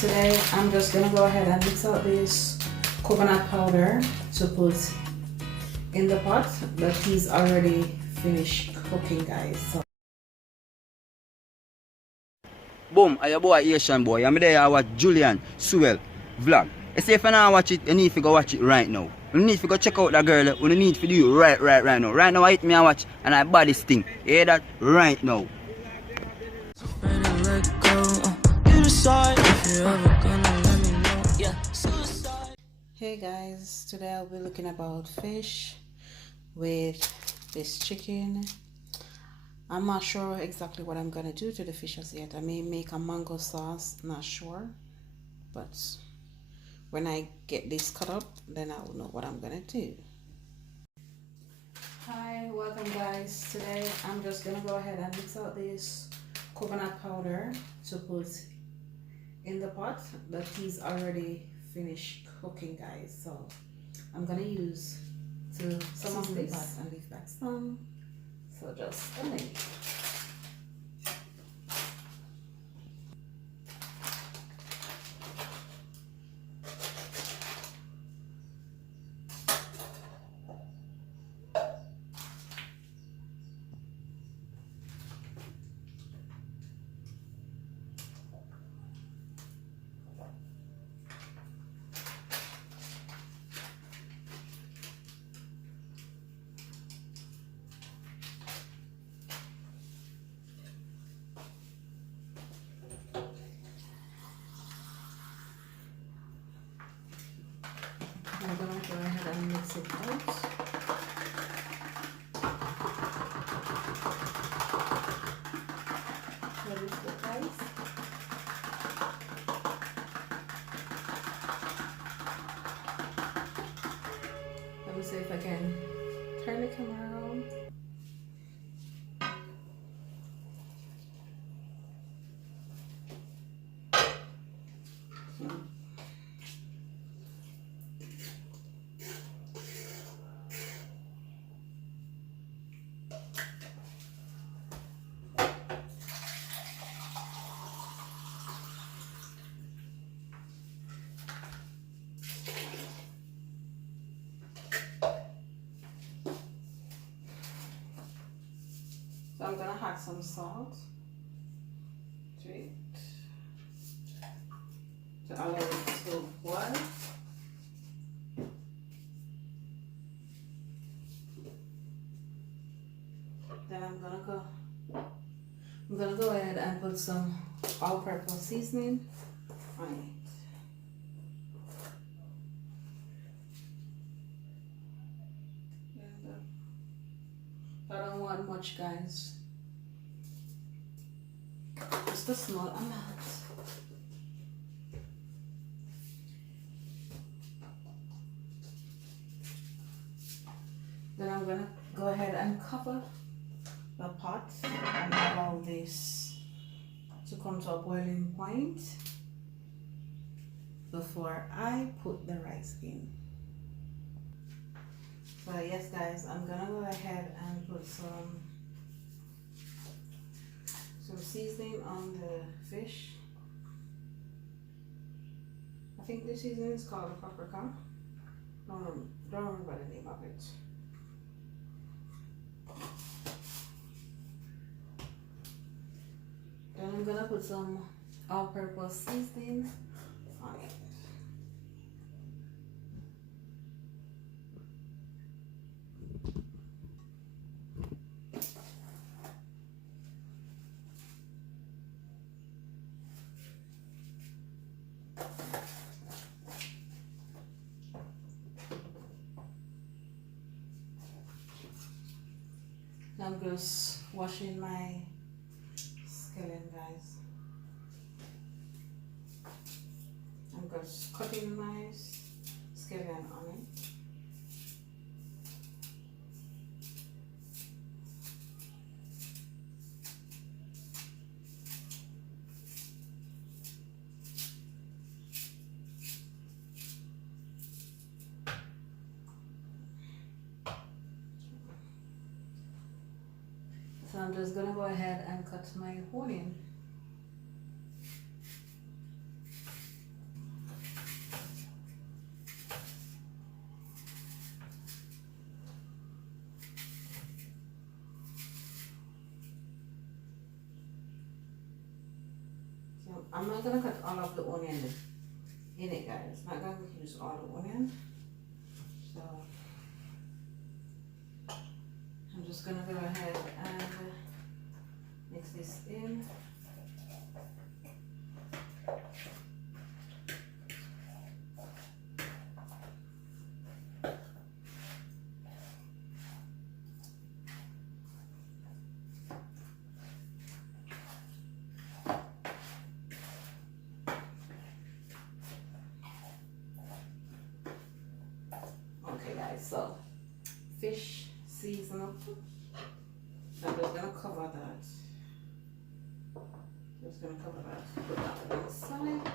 Today I'm just gonna go ahead and mix out this coconut powder to put in the pot, but he's already finished cooking, guys. So Boom, I your boy Asian boy. I'm there I watch Julian Sewell vlog. I say if you not watch it, you need to go watch it right now. You need to go check out that girl. You need to do it right now. Right now I hit me and watch and I buy this thing. You hear that? Right now. hey guys, today I'll be looking about fish with this chicken. I'm not sure exactly what I'm gonna do to the fish as yet. I may make a mango sauce, not sure, but when I get this cut up, then I will know what I'm gonna do. Hi, welcome guys. Today I'm just gonna go ahead and mix out this coconut powder to put in the pot, but he's already finished cooking, guys. So I'm gonna use some of this and leave back some. So just a minute. I'm gonna go ahead and mix it out. What is the price? Let me see if I can turn the camera around. So I'm gonna add some salt to it to allow it to boil. Then I'm gonna go ahead and put some all-purpose seasoning on it. And, I don't want much, guys. Just a small amount. Then I'm gonna go ahead and cover the pot and allow this to come to a boiling point before I put the rice in. So yes guys, I'm gonna go ahead and put some seasoning on the fish. I think this seasoning is called a paprika. Don't remember the name of it. Then I'm gonna put some all-purpose seasoning on it. I'm just washing my scallion, guys. I'm just cutting my scallion on it. So I'm just gonna go ahead and cut my onion. So I'm not gonna cut all of the onion in it, guys. I'm not gonna use all the onion. So I'm just gonna go ahead and mix this in. Okay guys, so fish season up. I'm just gonna cover that. Just gonna cover that. Put that on the side.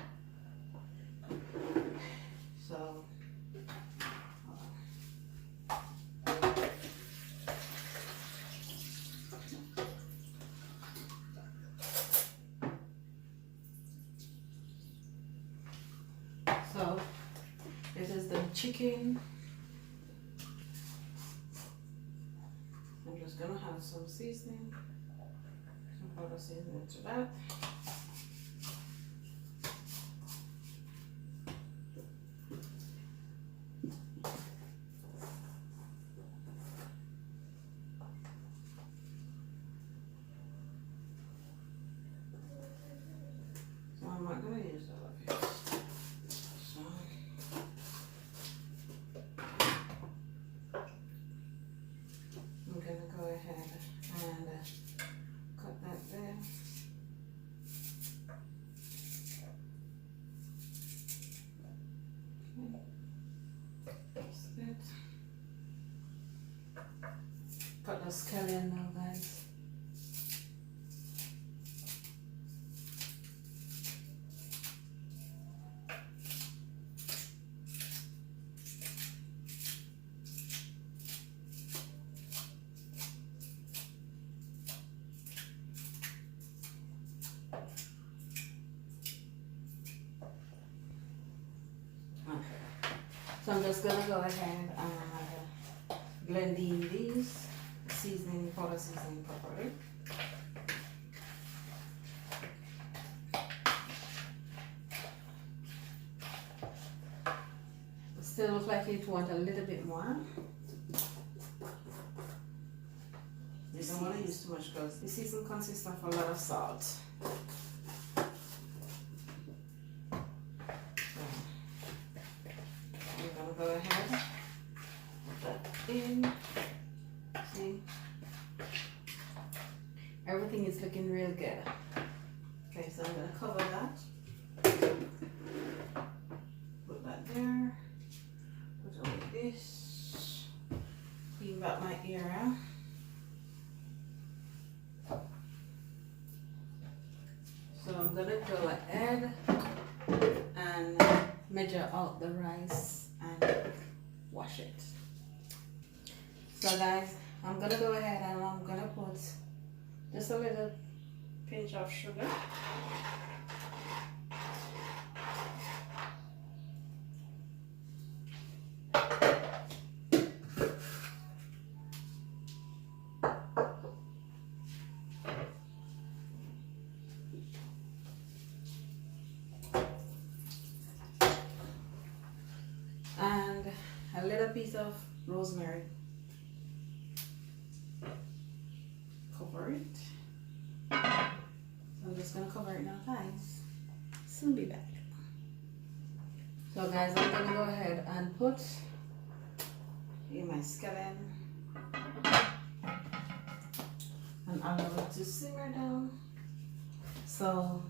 So this is the chicken. I'm just gonna have some seasoning, some powder seasoning to that. So I'm not gonna use all of it. So I'm gonna go ahead and cut that there. Okay. That's it. Cut the scallion now, guys. So I'm just gonna go ahead and blend in these seasoning, powder seasoning properly. Still look like it want a little bit more. You don't want to use too much because the season consists of a lot of salt. Go ahead, put that in. See, everything is looking real good. Okay, so I'm gonna cover that. Put that there. Put away this. Clean back my area. So I'm gonna go ahead and measure out the rice and wash it. So guys, I'm gonna go ahead and I'm gonna put just a little pinch of sugar. And a little piece of rosemary. Cover it. So I'm just gonna cover it now, guys. Soon be back. So guys, I'm gonna go ahead and put in my scallion and allow it to simmer down. So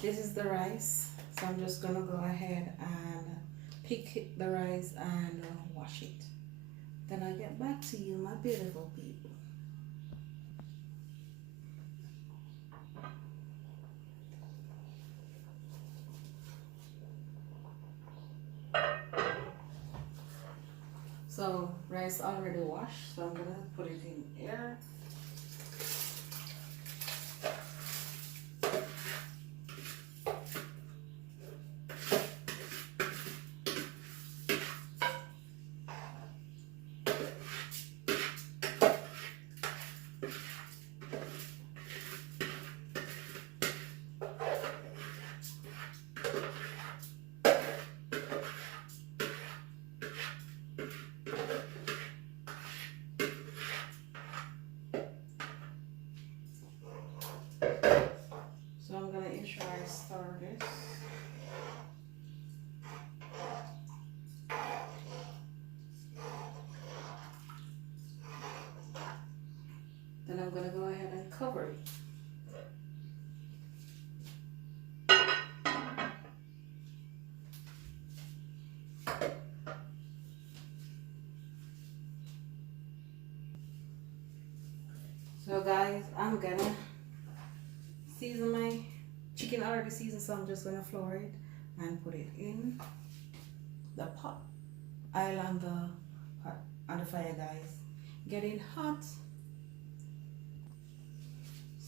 this is the rice. So I'm just gonna go ahead and pick the rice and wash it. Then I'll get back to you, my beautiful people. So rice already washed, so I'm gonna put it in here. cover it. So guys, I'm gonna season my chicken already seasoned, so I'm just gonna flour it and put it in the pot. Oil on the fire, guys. Getting hot.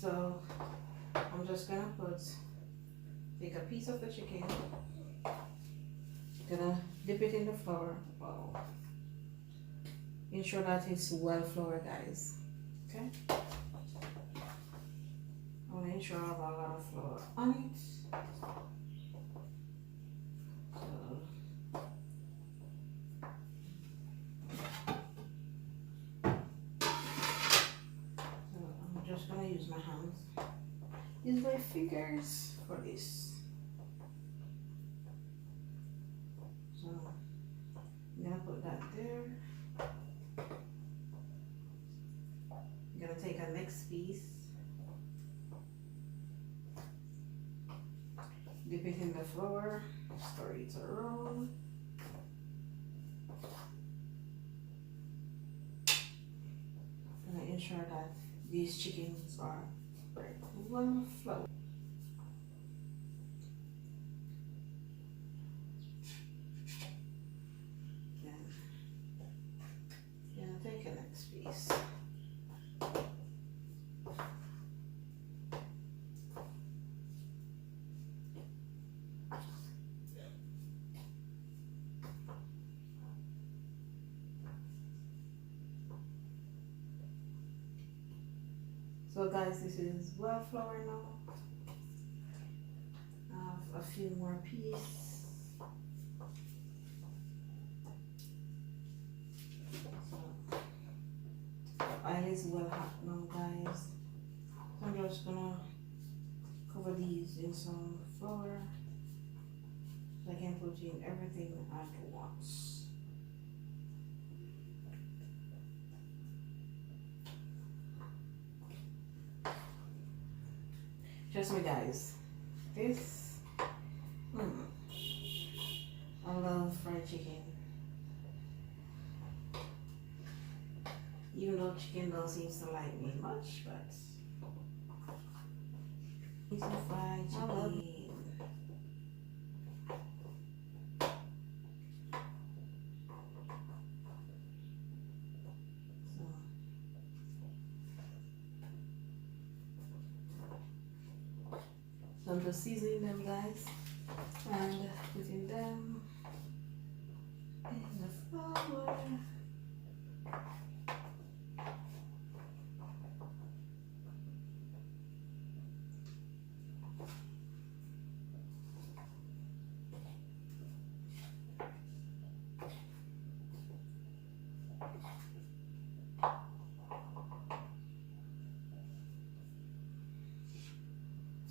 So I'm just gonna take a piece of the chicken, gonna dip it in the flour. Wow. Ensure that it's well floured, guys. Okay. I want to ensure I have a lot of flour on it. So I'm just gonna use my hands. Use my fingers for this. So I'm gonna put that there. I'm gonna take a next piece. Dip it in the flour, stir it around. And ensure that these chickens are well floured. Then take a next piece. So guys, this is well floured now. I have a few more pieces. So the oil is well hot now, guys. So I'm just gonna cover these in some flour so I can put in everything at once. Trust me, guys, this, I love fried chicken. Even though chicken don't seem to like me much, but it's a fried chicken. I love it. So I'm just seasoning them, guys, and putting them in the flour.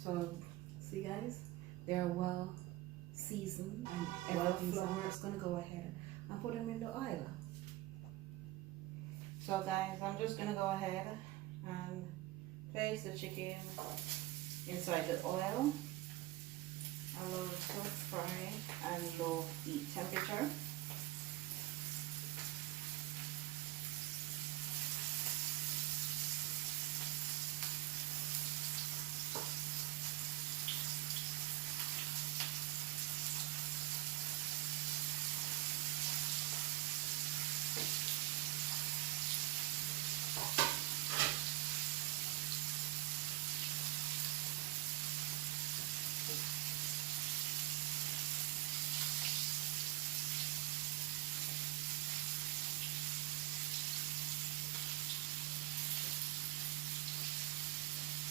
So, see guys, they're well seasoned and everything. So I'm just gonna go ahead and put them in the oil. So guys, I'm just gonna go ahead and place the chicken inside the oil. Allow it to fry and low heat temperature.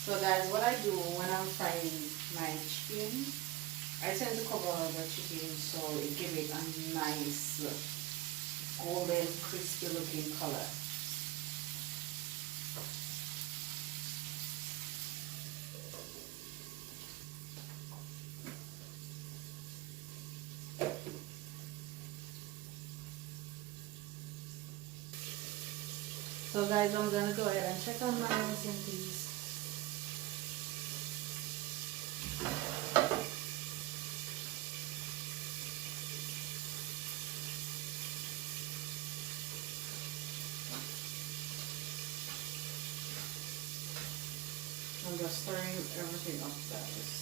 So guys, what I do when I'm frying my chicken, I tend to cover the chicken so it gives it a nice golden crispy looking color. So guys, I'm gonna go ahead and check on my recipes. just stirring everything up, guys.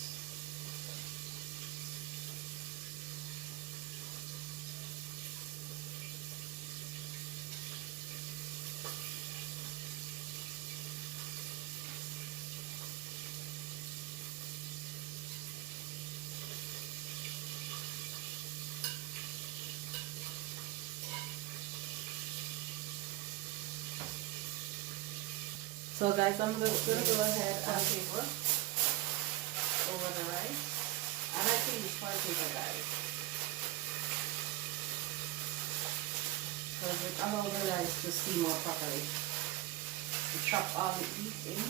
So guys, I'm going to go ahead and paper over the rice. And I think it's for paper, guys. Because it allows the rice to steam out properly. To chop all the heat in.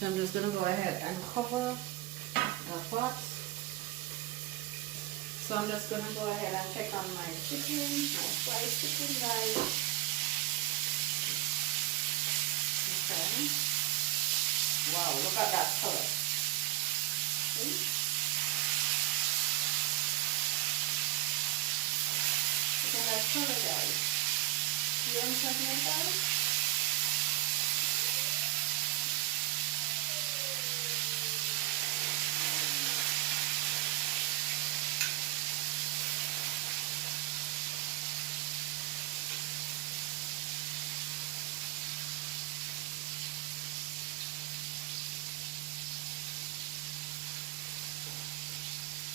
So I'm just going to go ahead and cover the pot. So I'm just going to go ahead and check on my chicken, my fried chicken, guys. Okay. Wow, look at that color. See? Look at that color, guys. You know what I'm talking about?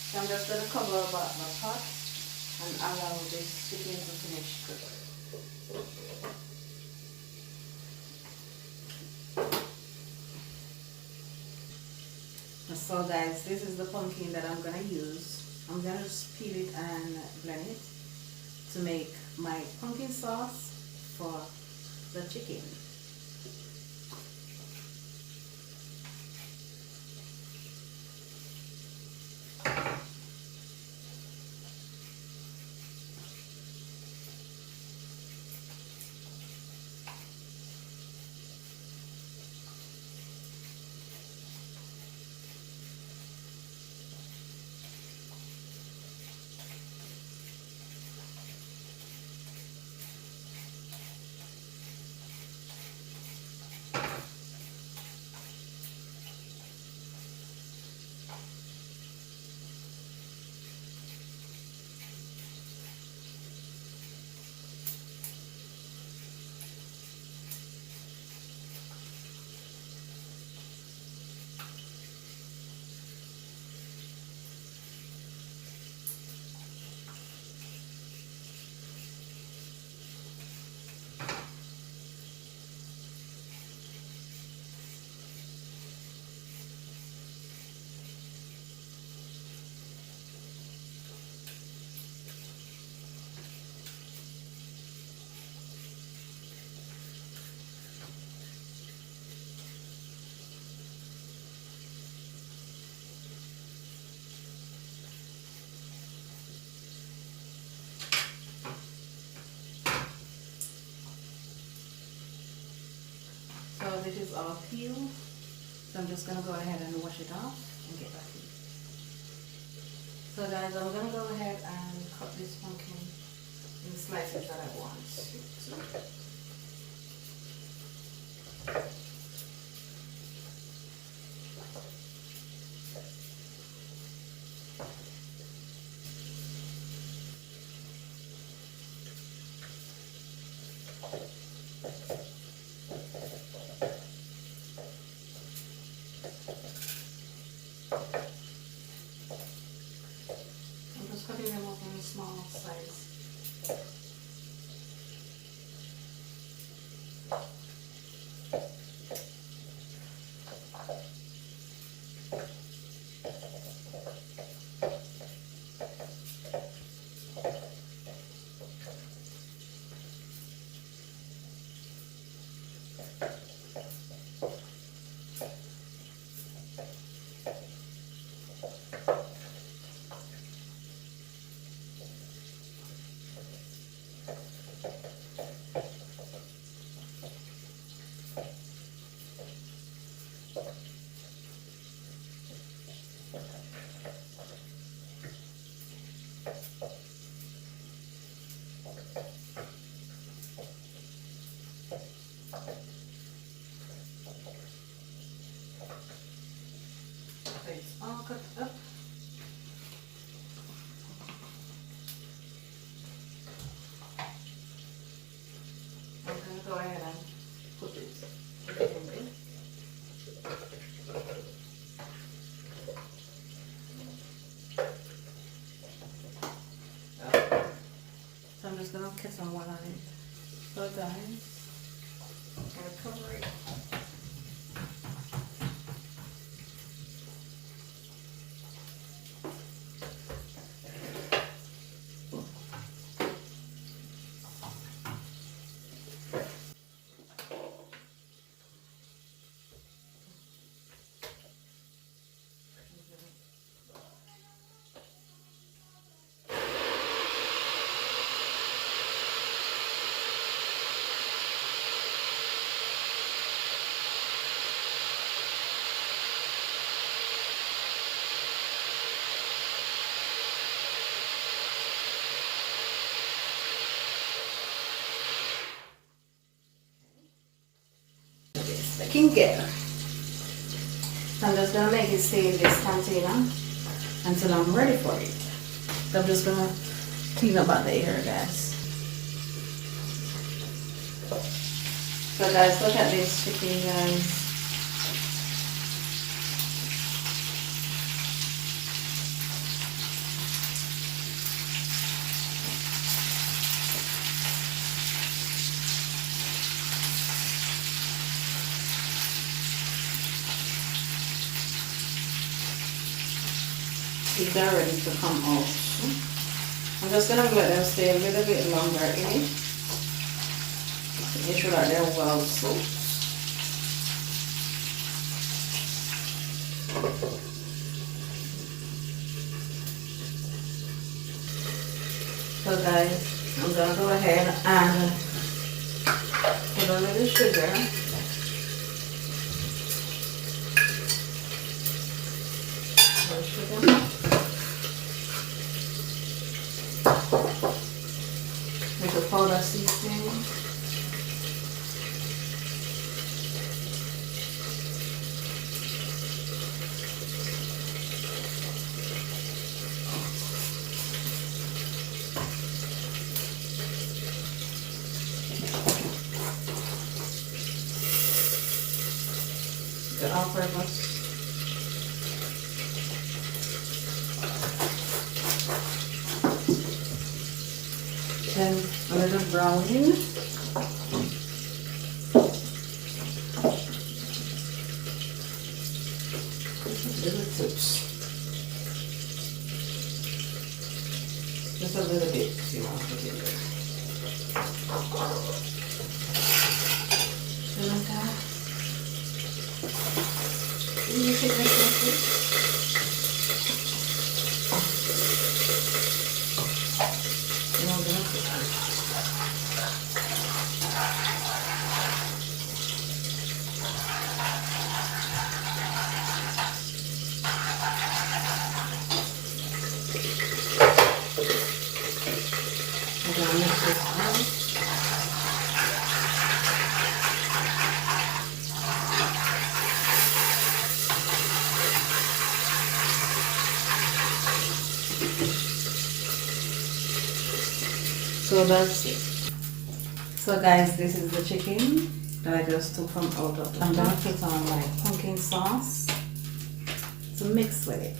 So I'm just going to cover about my pot and allow this chicken to finish cooking. So guys, this is the pumpkin that I'm going to use. I'm going to just peel it and blend it to make my pumpkin sauce for the chicken. So this is all peeled. So I'm just going to go ahead and wash it off and get back to it. So guys, I'm going to go ahead and cut this pumpkin in the slices that I want. I'm just cutting them up in a small size. cut up. I'm going to go ahead and put it in there. So I'm just going to get some water on it. So guys, I'm going to cover it. Baking gear. I'm just gonna make it stay in this container until I'm ready for it. So I'm just gonna clean up out the air, guys. So guys, look at this chicken, guys. These are ready to come out. I'm just going to let them stay a little bit longer in it. Make sure that they're well soaked. So guys, I'm going to go ahead and put a little sugar. Make a powder seasoning. The all-purpose. Then a little browning. Little tips. Just a little bit, you want to put in there. Like that. You take this. So that's it. So guys, this is the chicken that I just took from out of. I'm gonna put on my pumpkin sauce to mix with it.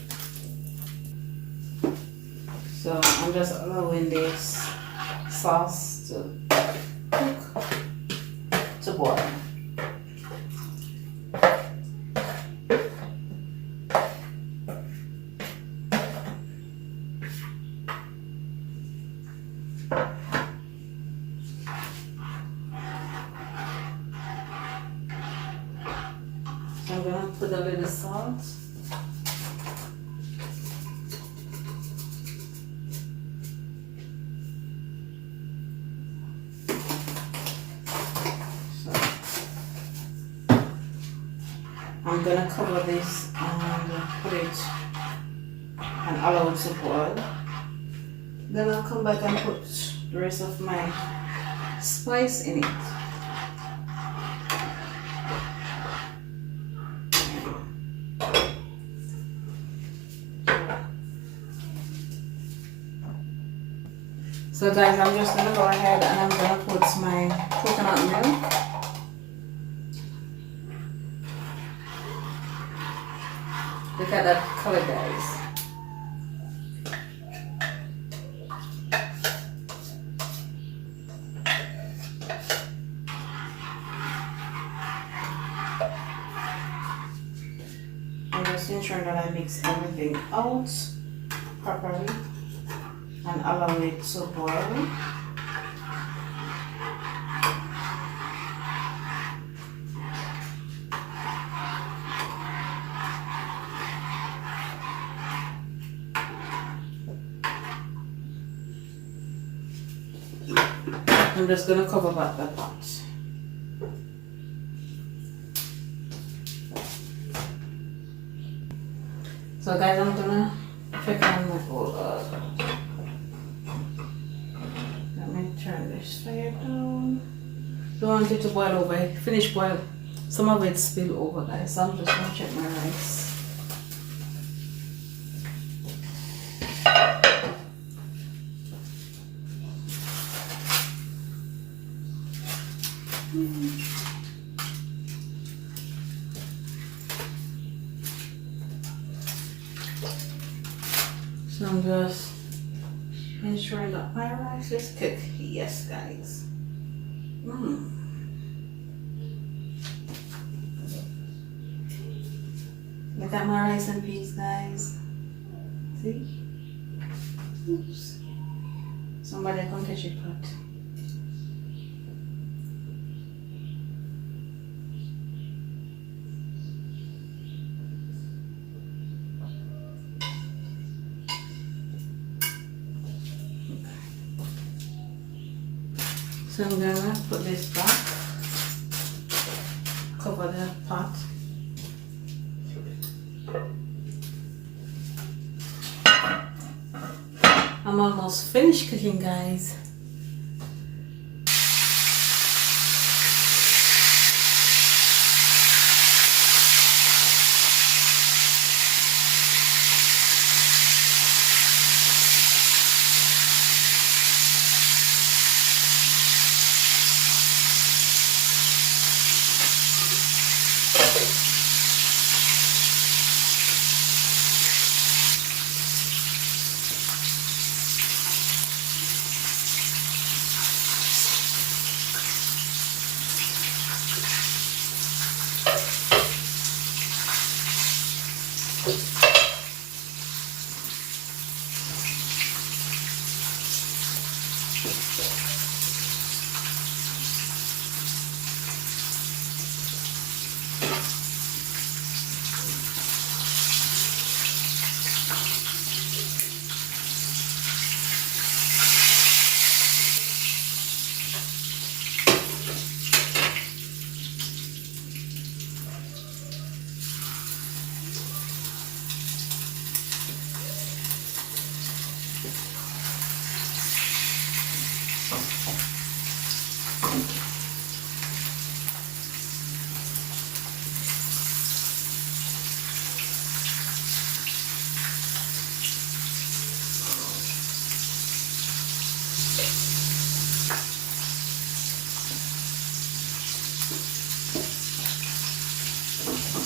So I'm just allowing this sauce to cook, to boil. I'm going to put a little salt. So I'm going to cover this and put it and allow it to boil. Then I'll come back and put the rest of my spice in it. So guys, I'm just gonna go ahead and I'm gonna put my coconut milk. Look at that color, guys. I'm just ensuring that I mix everything out properly and allow it to boil. I'm just going to cover back the pot. So guys, I'm going to check on my bowl. Let me turn this fire down. Don't want it to boil over. Finish boil. Some of it spill over, guys. So I'm just going to check my rice. So I'm just ensuring that my rice is cooked. Yes, guys. Look at my rice and peas, guys. See? Oops. Somebody come touch your pot. So I'm gonna put this back, cover the pot. I'm almost finished cooking, guys.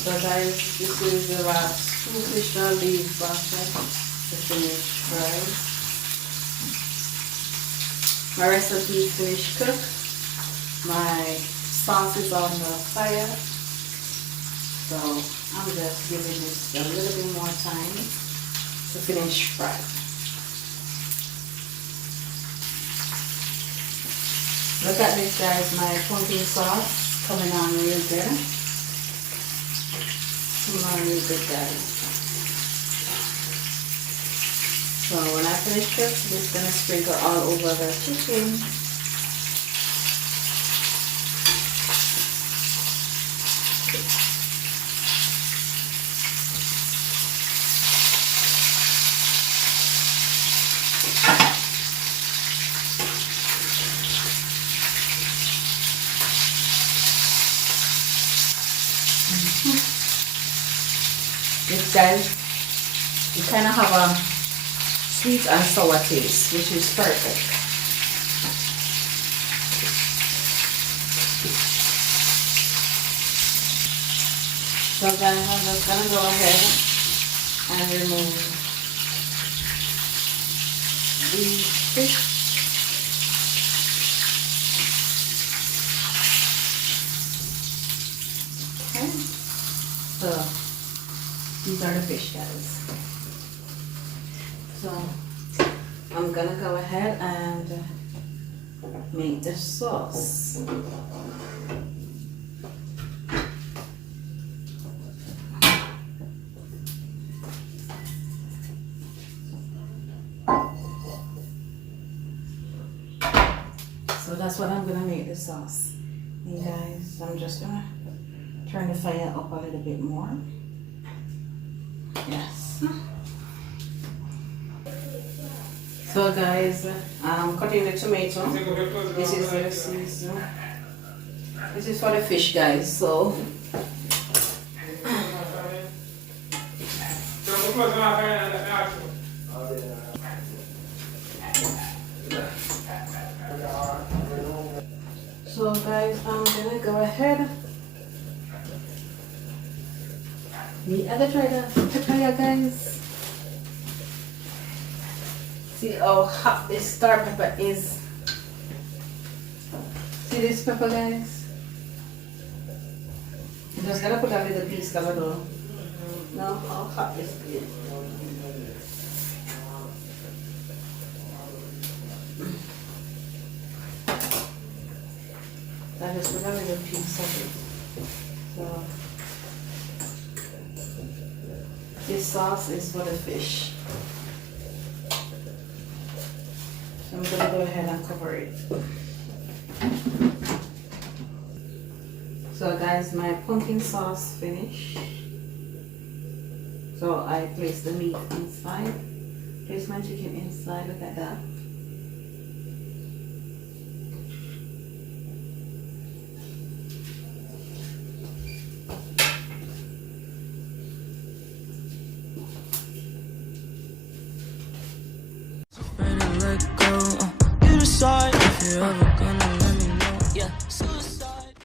So guys, this is the last 2 fish I'll leave back to finish fried. My recipe is finished cooked. My sauce is on the fire. So I'm just giving this a little bit more time to finish fried. Look at this, guys, my pumpkin sauce coming on real good. Really good, guys. So when I finish cook, I'm just gonna sprinkle all over the chicken. This, guys, you kind of have a sweet and sour taste, which is perfect. So guys, I'm just gonna go ahead and remove the fish. Okay. So these are the fish, guys. So I'm gonna go ahead and make the sauce. So that's what I'm gonna make the sauce. And guys, I'm just gonna turn the fire up a little bit more. Yes. So guys, I'm cutting the tomato. This is the season. This is for the fish, guys. So guys, I'm gonna go ahead. I gotta try the papaya, guys. See how hot this star pepper is. See this pepper, guys? I'm just gonna put a little piece because I don't know how hot this is. I just put a little piece of it. So this sauce is for the fish. So I'm gonna go ahead and cover it. So guys, my pumpkin sauce finished. So I place the meat inside. Place my chicken inside. Look at that.